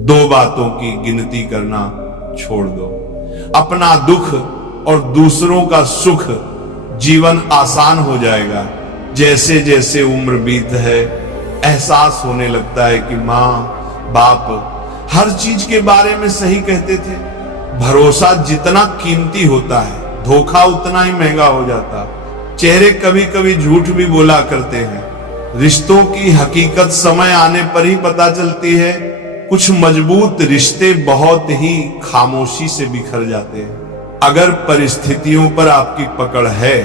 दो बातों की गिनती करना छोड़ दो। अपना दुख और दूसरों का सुख, जीवन आसान हो जाएगा। जैसे जैसे उम्र बीत है एहसास होने लगता है कि माँ बाप हर चीज के बारे में सही कहते थे। भरोसा जितना कीमती होता है, धोखा उतना ही महंगा हो जाता। चेहरे कभी कभी झूठ भी बोला करते हैं। रिश्तों की हकीकत समय आने पर ही पता चलती है। कुछ मजबूत रिश्ते बहुत ही खामोशी से बिखर जाते हैं। अगर परिस्थितियों पर आपकी पकड़ है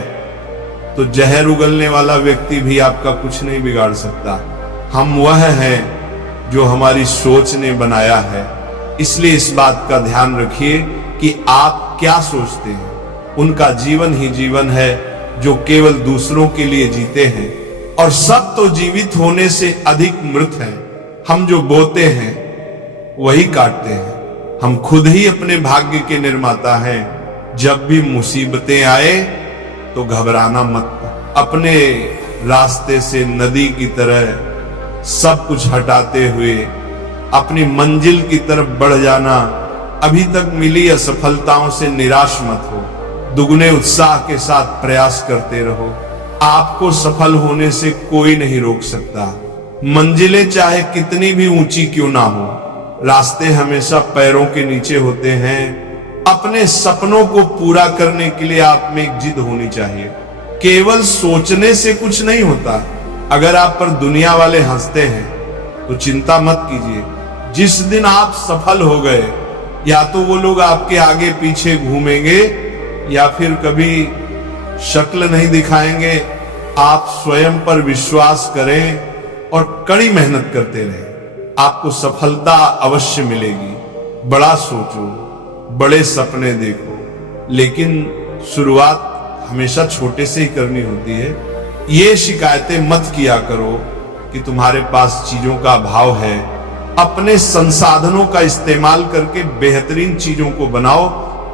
तो जहर उगलने वाला व्यक्ति भी आपका कुछ नहीं बिगाड़ सकता। हम वह हैं जो हमारी सोच ने बनाया है। इसलिए इस बात का ध्यान रखिए कि आप क्या सोचते हैं। उनका जीवन ही जीवन है जो केवल दूसरों के लिए जीते हैं, और सब तो जीवित होने से अधिक मृत हैं। हम जो बोते हैं वही काटते हैं। हम खुद ही अपने भाग्य के निर्माता हैं। जब भी मुसीबतें आए तो घबराना मत। अपने रास्ते से नदी की तरह सब कुछ हटाते हुए अपनी मंजिल की तरफ बढ़ जाना। अभी तक मिली असफलताओं से निराश मत हो। दुगने उत्साह के साथ प्रयास करते रहो। आपको सफल होने से कोई नहीं रोक सकता। मंजिलें चाहे कितनी भी ऊंची क्यों ना हो, रास्ते हमेशा पैरों के नीचे होते हैं। अपने सपनों को पूरा करने के लिए आप में एक जिद होनी चाहिए। केवल सोचने से कुछ नहीं होता। अगर आप पर दुनिया वाले हंसते हैं तो चिंता मत कीजिए। जिस दिन आप सफल हो गए, या तो वो लोग आपके आगे पीछे घूमेंगे या फिर कभी शक्ल नहीं दिखाएंगे। आप स्वयं पर विश्वास करें और कड़ी मेहनत करते रहें। आपको सफलता अवश्य मिलेगी। बड़ा सोचो, बड़े सपने देखो, लेकिन शुरुआत हमेशा छोटे से ही करनी होती है। ये शिकायतें मत किया करो कि तुम्हारे पास चीजों का अभाव है। अपने संसाधनों का इस्तेमाल करके बेहतरीन चीजों को बनाओ।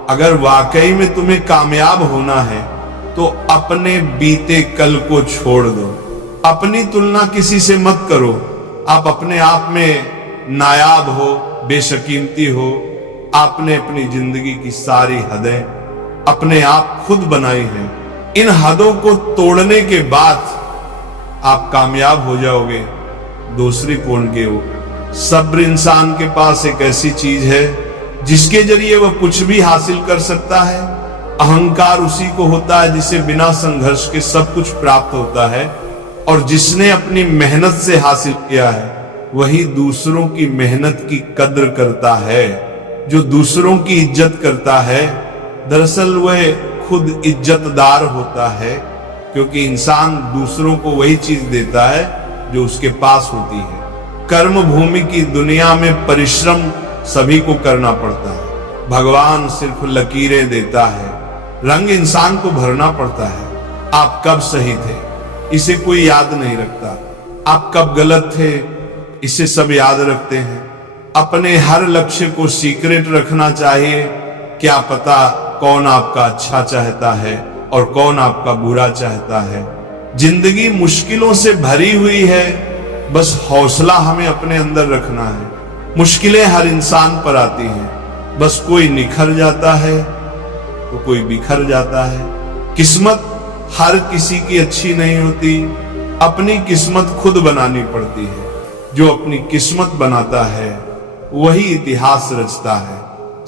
अगर वाकई में तुम्हें कामयाब होना है तो अपने बीते कल को छोड़ दो। अपनी तुलना किसी से मत करो। आप अपने आप में नायाब हो, बेशकीमती हो। आपने अपनी जिंदगी की सारी हदें अपने आप खुद बनाई हैं। इन हदों को तोड़ने के बाद आप कामयाब हो जाओगे। दूसरी कोण के हो, सब्र इंसान के पास एक ऐसी चीज है जिसके जरिए वह कुछ भी हासिल कर सकता है। अहंकार उसी को होता है जिसे बिना संघर्ष के सब कुछ प्राप्त होता है, और जिसने अपनी मेहनत से हासिल किया है वही दूसरों की मेहनत की कद्र करता है। जो दूसरों की इज्जत करता है दरअसल वह खुद इज्जतदार होता है, क्योंकि इंसान दूसरों को वही चीज देता है जो उसके पास होती है। कर्म भूमि की दुनिया में परिश्रम सभी को करना पड़ता है। भगवान सिर्फ लकीरें देता है, रंग इंसान को भरना पड़ता है। आप कब सही थे इसे कोई याद नहीं रखता। आप कब गलत थे इसे सब याद रखते हैं। अपने हर लक्ष्य को सीक्रेट रखना चाहिए। क्या पता कौन आपका अच्छा चाहता है और कौन आपका बुरा चाहता है। जिंदगी मुश्किलों से भरी हुई है, बस हौसला हमें अपने अंदर रखना है। मुश्किलें हर इंसान पर आती हैं, बस कोई निखर जाता है तो कोई बिखर जाता है। किस्मत हर किसी की अच्छी नहीं होती। अपनी किस्मत खुद बनानी पड़ती है। जो अपनी किस्मत बनाता है वही इतिहास रचता है।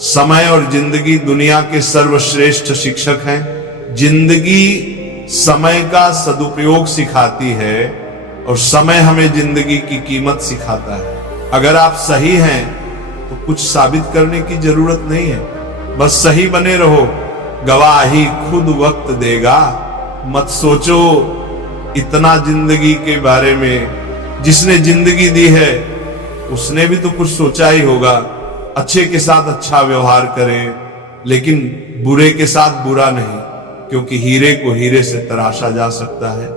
समय और जिंदगी दुनिया के सर्वश्रेष्ठ शिक्षक हैं। जिंदगी समय का सदुपयोग सिखाती है और समय हमें जिंदगी की कीमत सिखाता है। अगर आप सही हैं तो कुछ साबित करने की जरूरत नहीं है, बस सही बने रहो। गवाही खुद वक्त देगा। मत सोचो इतना जिंदगी के बारे में। जिसने जिंदगी दी है उसने भी तो कुछ सोचा ही होगा। अच्छे के साथ अच्छा व्यवहार करें, लेकिन बुरे के साथ बुरा नहीं, क्योंकि हीरे को हीरे से तराशा जा सकता है,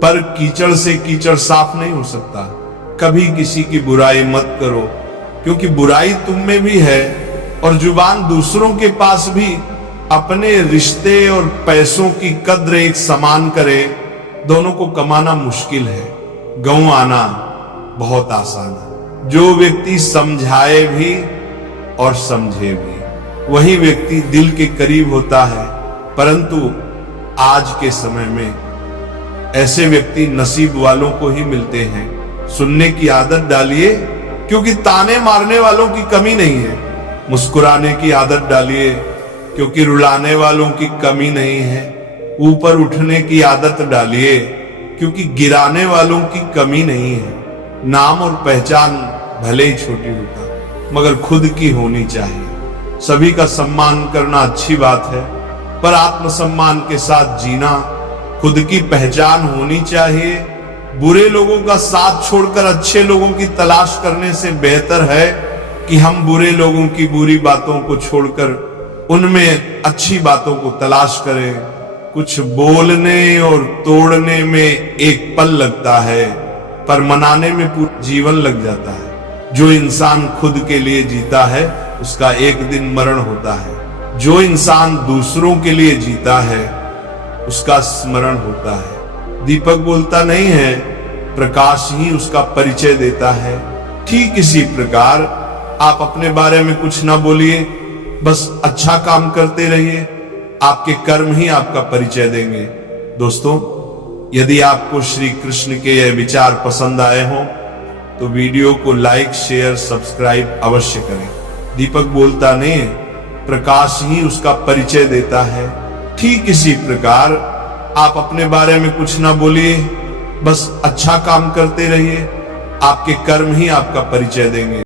पर कीचड़ से कीचड़ साफ नहीं हो सकता। कभी किसी की बुराई मत करो, क्योंकि बुराई तुम में भी है और जुबान दूसरों के पास भी। अपने रिश्ते और पैसों की कद्र एक समान करे। दोनों को कमाना मुश्किल है, गंवाना बहुत आसान है। जो व्यक्ति समझाए भी और समझे भी, वही व्यक्ति दिल के करीब होता है। परंतु आज के समय में ऐसे व्यक्ति नसीब वालों को ही मिलते हैं। सुनने की आदत डालिए, क्योंकि ताने मारने वालों की कमी नहीं है। मुस्कुराने की आदत डालिए, क्योंकि रुलाने वालों की कमी नहीं है। ऊपर उठने की आदत डालिए, क्योंकि गिराने वालों की कमी नहीं है। नाम और पहचान भले ही छोटी होगा, मगर खुद की होनी चाहिए। सभी का सम्मान करना अच्छी बात है, पर आत्मसम्मान के साथ जीना, खुद की पहचान होनी चाहिए। बुरे लोगों का साथ छोड़कर अच्छे लोगों की तलाश करने से बेहतर है कि हम बुरे लोगों की बुरी बातों को छोड़कर उनमें अच्छी बातों को तलाश करें। कुछ बोलने और तोड़ने में एक पल लगता है, पर मनाने में पूरा जीवन लग जाता है। जो इंसान खुद के लिए जीता है, उसका एक दिन मरण होता है। जो इंसान दूसरों के लिए जीता है, उसका स्मरण होता है। दीपक बोलता नहीं है, प्रकाश ही उसका परिचय देता है। ठीक इसी प्रकार आप अपने बारे में कुछ ना बोलिए, बस अच्छा काम करते रहिए। आपके कर्म ही आपका परिचय देंगे। दोस्तों, यदि आपको श्री कृष्ण के यह विचार पसंद आए हों तो वीडियो को लाइक, शेयर, सब्सक्राइब अवश्य करें। दीपक बोलता नहीं है, प्रकाश ही उसका परिचय देता है। ठीक इसी प्रकार आप अपने बारे में कुछ ना बोलिए, बस अच्छा काम करते रहिए। आपके कर्म ही आपका परिचय देंगे।